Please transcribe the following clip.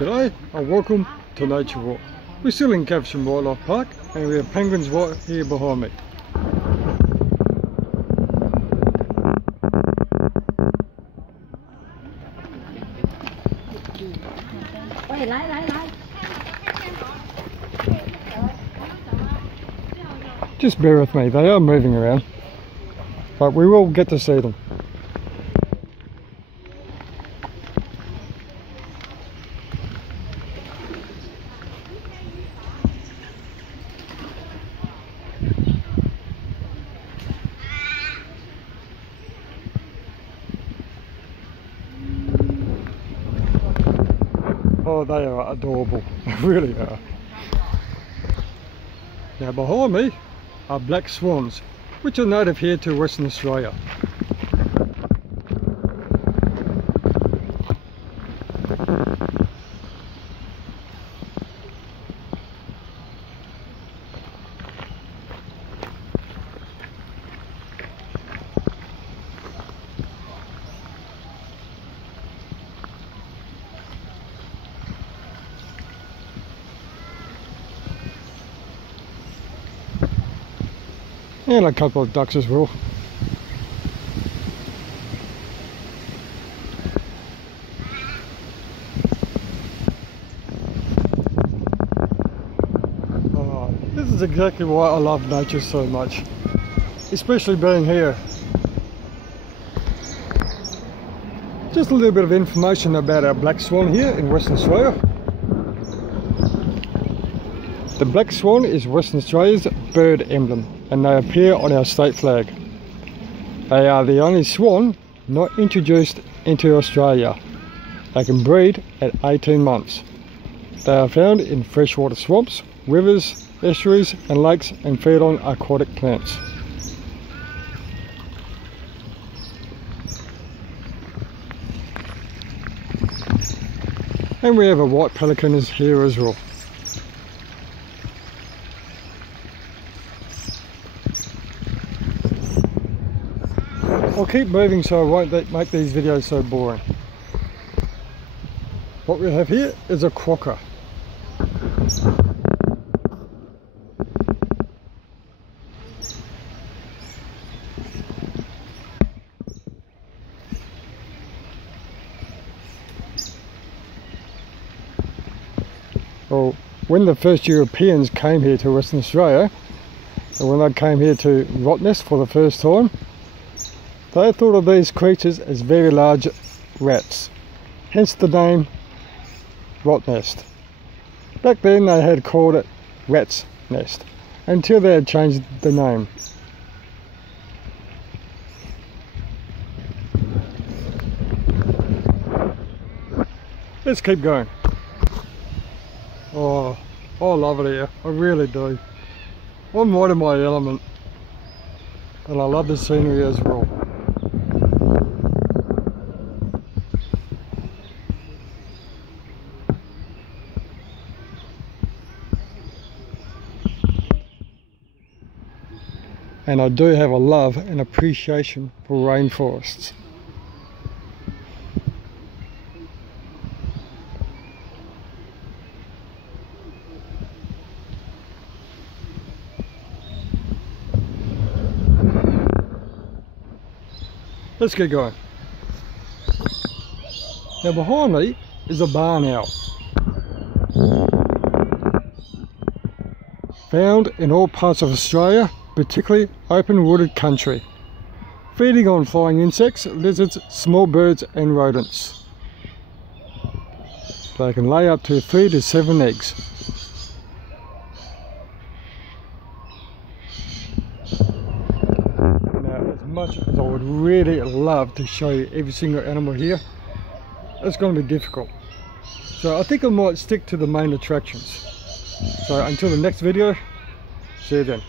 G'day and welcome to Nature Walk. We're still in Caversham Wildlife Park and we have penguins right here behind me. Just bear with me, they are moving around, but we will get to see them. Oh, they are adorable, they really are. Now behind me are black swans, which are native here to Western Australia. And a couple of ducks as well. Oh, this is exactly why I love nature so much, especially being here. Just a little bit of information about our black swan here in Western Australia. The black swan is Western Australia's bird emblem and they appear on our state flag. They are the only swan not introduced into Australia. They can breed at 18 months. They are found in freshwater swamps, rivers, estuaries and lakes and feed on aquatic plants. And we have a white pelican here as well. I'll keep moving so I won't make these videos so boring. What we have here is a quokka. Well, when the first Europeans came here to Western Australia, and when they came here to Rottnest for the first time, they thought of these creatures as very large rats, hence the name Rottnest. Back then they had called it Rat's Nest, until they had changed the name. Let's keep going. Oh, I love it here, I really do. I'm right in my element, and I love the scenery as well. And I do have a love and appreciation for rainforests. Let's get going. Now behind me is a barn owl. Found in all parts of Australia, particularly open wooded country, feeding on flying insects, lizards, small birds and rodents. They can lay up to 3 to 7 eggs. Now, as much as I would really love to show you every single animal here, it's going to be difficult. So I think I might stick to the main attractions. So until the next video, see you then.